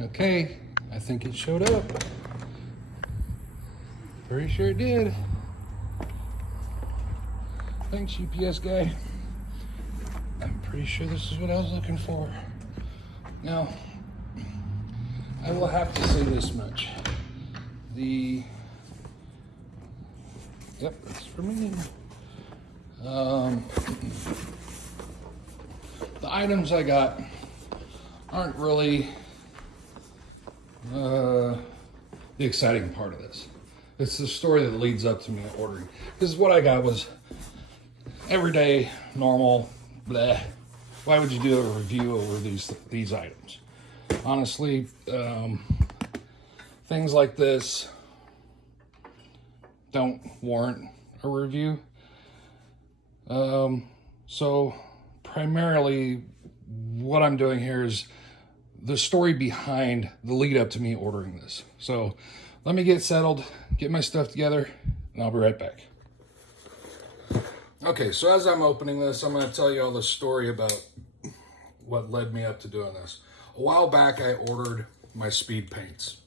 Okay, I think it showed up. Pretty sure it did. Thanks, UPS guy. I'm pretty sure this is what I was looking for. Now, I will have to say this much. Yep, that's for me. The items I got aren't really the exciting part of this. It's the story that leads up to me ordering. Because what I got was everyday, normal, bleh. Why would you do a review over these items? Honestly, things like this don't warrant a review. So primarily what I'm doing here is the story behind the lead up to me ordering this. So let me get settled, get my stuff together, and I'll be right back. Okay, so as I'm opening this, I'm going to tell you all the story about what led me up to doing this. A while back, I ordered my speed paints,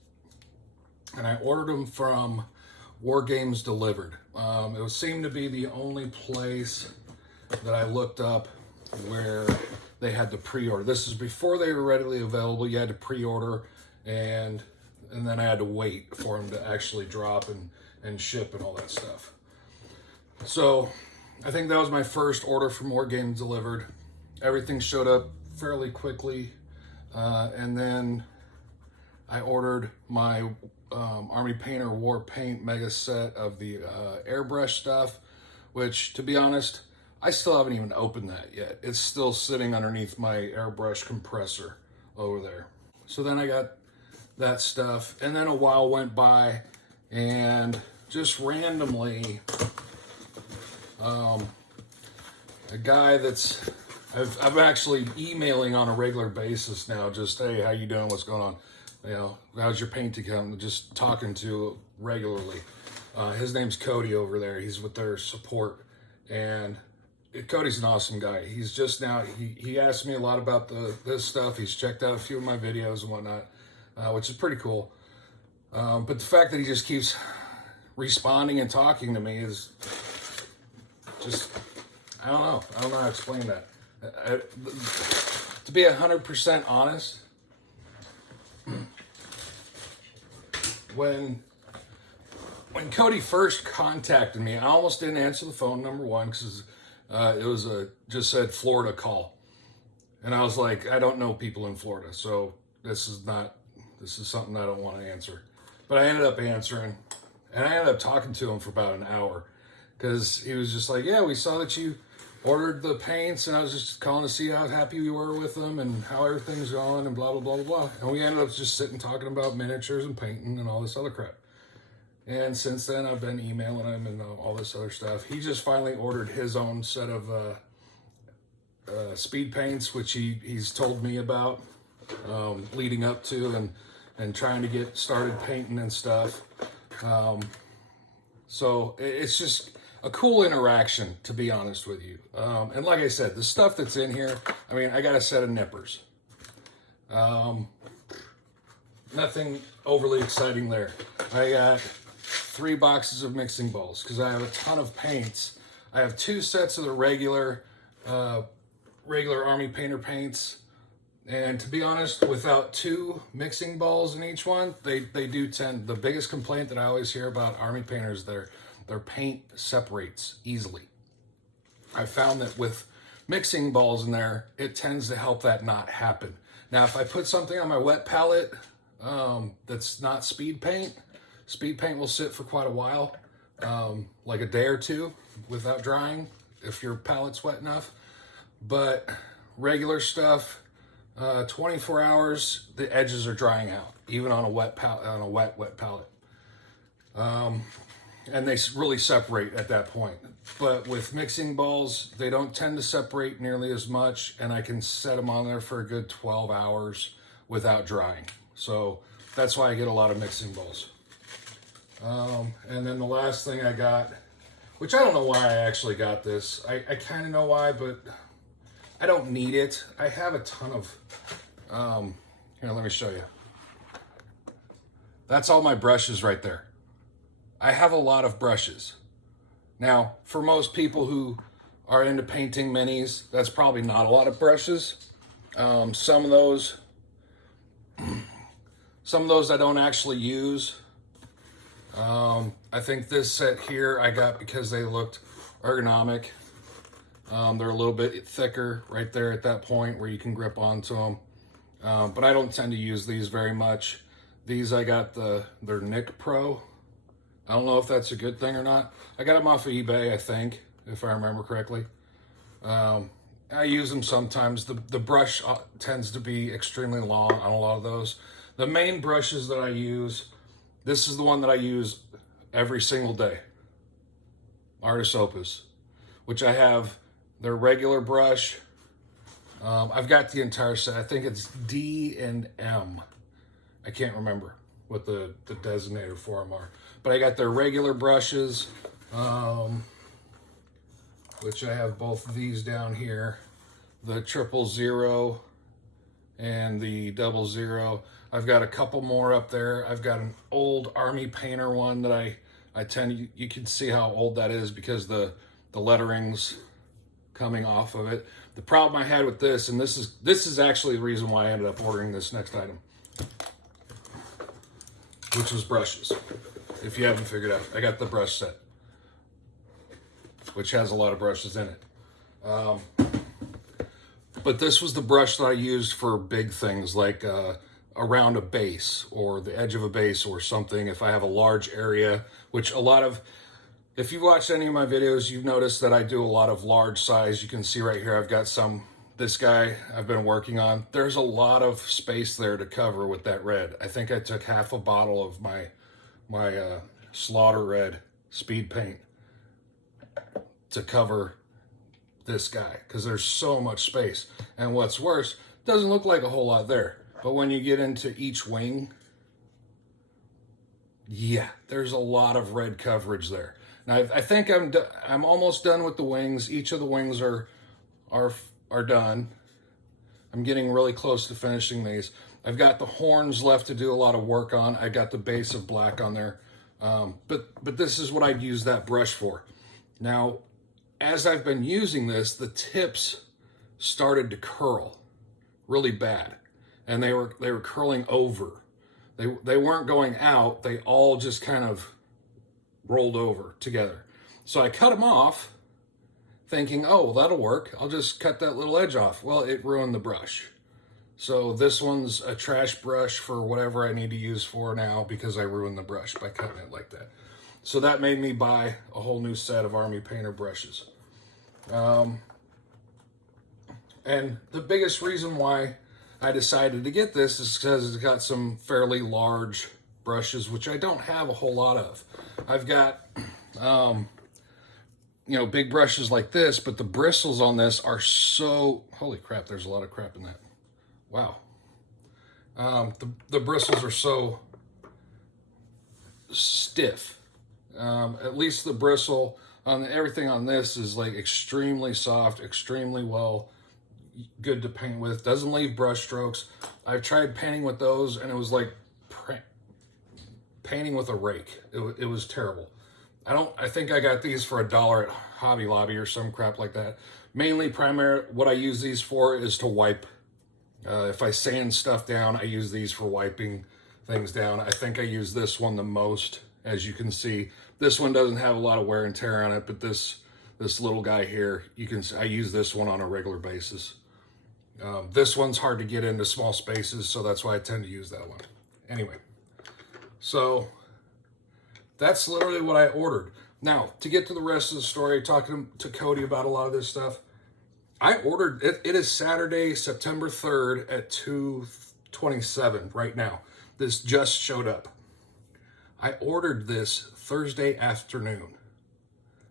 and I ordered them from Wargames Delivered. It seemed to be the only place that I looked up where they had to pre-order. This is before they were readily available. You had to pre-order, and then I had to wait for them to actually drop and ship and all that stuff. So I think that was my first order from Wargames Delivered. Everything showed up fairly quickly, and then I ordered my Army Painter War Paint mega set of the airbrush stuff, which, to be honest, I still haven't even opened that yet. It's still sitting underneath my airbrush compressor over there. So then I got that stuff, and then a while went by, and just randomly, a guy that's I'm actually emailing on a regular basis now, just, hey, how you doing, what's going on, you know, how's your painting coming, just talking to regularly. His name's Cody over there. He's with their support, and Cody's an awesome guy. He's just now, he asked me a lot about this stuff. He's checked out a few of my videos and whatnot, which is pretty cool. But the fact that he just keeps responding and talking to me is just, I don't know how to explain that. To be 100% honest, when Cody first contacted me, I almost didn't answer the phone, number one, because it was just said Florida call, and I was like, I don't know people in Florida, so this is something I don't want to answer. But I ended up answering, and I ended up talking to him for about an hour, because he was just like, yeah, we saw that you ordered the paints, and I was just calling to see how happy we were with them and how everything's going and blah, blah, blah, blah, blah. And we ended up just sitting talking about miniatures and painting and all this other crap. And since then, I've been emailing him and all this other stuff. He just finally ordered his own set of speed paints, which he's told me about leading up to and trying to get started painting and stuff. So it's just a cool interaction, to be honest with you. And like I said, the stuff that's in here, I mean, I got a set of nippers. Nothing overly exciting there. I got 3 boxes of mixing bowls because I have a ton of paints. I have 2 sets of the regular Army Painter paints. And to be honest, without 2 mixing balls in each one, they do tend, the biggest complaint that I always hear about Army Painters, their paint separates easily. I found that with mixing balls in there, it tends to help that not happen. Now, if I put something on my wet palette that's not speed paint will sit for quite a while, like a day or 2 without drying, if your palette's wet enough. But regular stuff, 24 hours, the edges are drying out, even on a wet palette. And they really separate at that point. But with mixing balls, they don't tend to separate nearly as much, and I can set them on there for a good 12 hours without drying. So that's why I get a lot of mixing balls. And then the last thing I got, which I don't know why I actually got this. I kind of know why, but I don't need it. I have a ton of, here, let me show you. That's all my brushes right there. I have a lot of brushes. Now, for most people who are into painting minis, that's probably not a lot of brushes. Some of those I don't actually use. I think this set here I got because they looked ergonomic. They're a little bit thicker right there at that point where you can grip onto them. But I don't tend to use these very much. These I got they're Nick Pro. I don't know if that's a good thing or not. I got them off of eBay, I think, if I remember correctly. I use them sometimes. The brush tends to be extremely long on a lot of those. The main brushes that I use, this is the one that I use every single day. Artis Opus, which I have their regular brush. I've got the entire set. I think it's D and M. I can't remember what the designator for them are. But I got their regular brushes, which I have both of these down here. The 000 and the 00. I've got a couple more up there. I've got an old Army Painter one that I tend to, you can see how old that is because the lettering's coming off of it. The problem I had with this, and this is actually the reason why I ended up ordering this next item, which was brushes. If you haven't figured out, I got the brush set, which has a lot of brushes in it. But this was the brush that I used for big things like around a base or the edge of a base or something. If I have a large area, which a lot of, if you've watched any of my videos, you've noticed that I do a lot of large size. You can see right here, I've got this guy I've been working on. There's a lot of space there to cover with that red. I think I took half a bottle of my Slaughter Red speed paint to cover this guy because there's so much space. And what's worse, doesn't look like a whole lot there. But when you get into each wing, yeah, there's a lot of red coverage there. Now I think I'm almost done with the wings. Each of the wings are done. I'm getting really close to finishing these. I've got the horns left to do a lot of work on. I got the base of black on there. But this is what I'd use that brush for. Now, as I've been using this, the tips started to curl really bad. And they were curling over. They weren't going out. They all just kind of rolled over together. So I cut them off thinking, oh, well, that'll work. I'll just cut that little edge off. Well, it ruined the brush. So this one's a trash brush for whatever I need to use for now because I ruined the brush by cutting it like that. So that made me buy a whole new set of Army Painter brushes. And the biggest reason why I decided to get this is because it's got some fairly large brushes, which I don't have a whole lot of. I've got, big brushes like this, but the bristles on this are so, holy crap, there's a lot of crap in that. Wow. The bristles are so stiff. At least the bristle on everything on this is like extremely soft, extremely good to paint with. Doesn't leave brush strokes. I've tried painting with those and it was like painting with a rake. It was terrible. I think I got these for $1 at Hobby Lobby or some crap like that. Mainly what I use these for is to wipe. If I sand stuff down, I use these for wiping things down. I think I use this one the most, as you can see. This one doesn't have a lot of wear and tear on it, but this little guy here, I use this one on a regular basis. This one's hard to get into small spaces, so that's why I tend to use that one. Anyway, so that's literally what I ordered. Now, to get to the rest of the story, talking to Cody about a lot of this stuff, I ordered it. It is Saturday, September 3rd at 2:27 right now. This just showed up. I ordered this Thursday afternoon.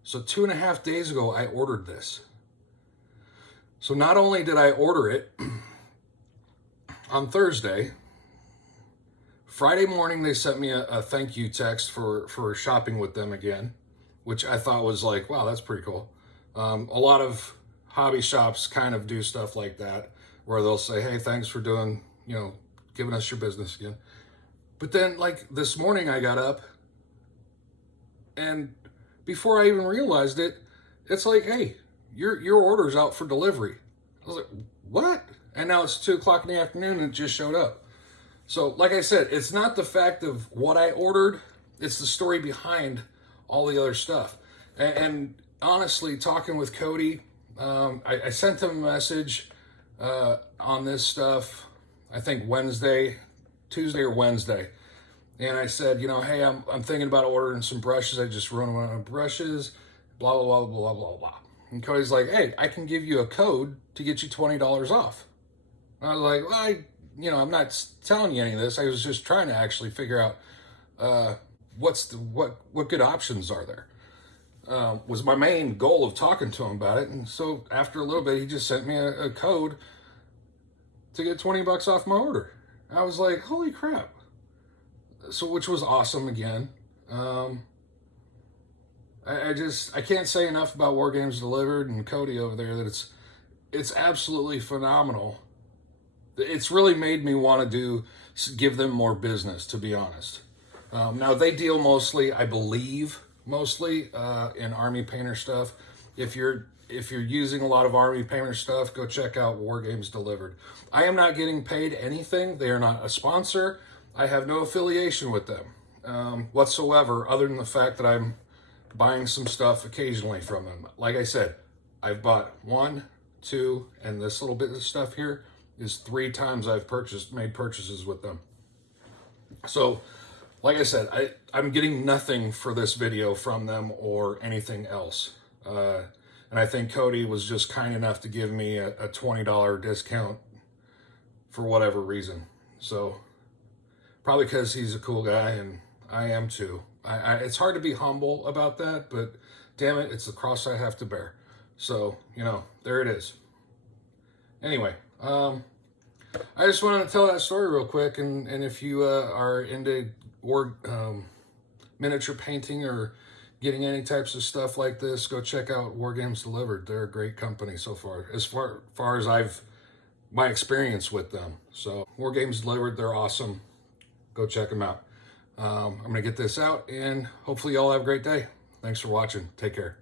So 2.5 days ago, I ordered this. So not only did I order it on Thursday, Friday morning they sent me a thank you text for shopping with them again, which I thought was like, wow, that's pretty cool. A lot of hobby shops kind of do stuff like that, where they'll say, hey, thanks for doing, giving us your business again. But then, like, this morning I got up, and before I even realized it, it's like, hey, your order's out for delivery. I was like, what? And now it's 2 o'clock in the afternoon and it just showed up. So, like I said, it's not the fact of what I ordered, it's the story behind all the other stuff. And honestly, talking with Cody, I sent him a message on this stuff, I think Tuesday or Wednesday. And I said, you know, hey, I'm thinking about ordering some brushes. I just run out of brushes, blah, blah, blah, blah, blah, blah. And Cody's like, hey, I can give you a code to get you $20 off. And I was like, well, I'm not telling you any of this. I was just trying to actually figure out what good options are there. Was my main goal of talking to him about it. And so after a little bit, he just sent me a code to get $20 off my order. I was like, holy crap. So, which was awesome again. I can't say enough about Wargames Delivered and Cody over there that it's absolutely phenomenal. It's really made me want to give them more business, to be honest. Now they deal mostly, I believe, in Army Painter stuff. If you're using a lot of Army Painter stuff, go check out Wargames Delivered. I am not getting paid anything. They are not a sponsor. I have no affiliation with them whatsoever, other than the fact that I'm buying some stuff occasionally from them. Like I said, I've bought 1, 2, and this little bit of stuff here is 3 times I've made purchases with them. So, like I said, I'm getting nothing for this video from them or anything else. And I think Cody was just kind enough to give me a $20 discount for whatever reason. So, probably because he's a cool guy and I am too. It's hard to be humble about that, but damn it, it's the cross I have to bear. So, there it is. Anyway, I just wanted to tell that story real quick, and if you are into miniature painting or getting any types of stuff like this, go check out Wargames Delivered. They're a great company so far, as far as my experience with them. So Wargames Delivered, they're awesome. Go check them out. I'm going to get this out, and hopefully y'all have a great day. Thanks for watching. Take care.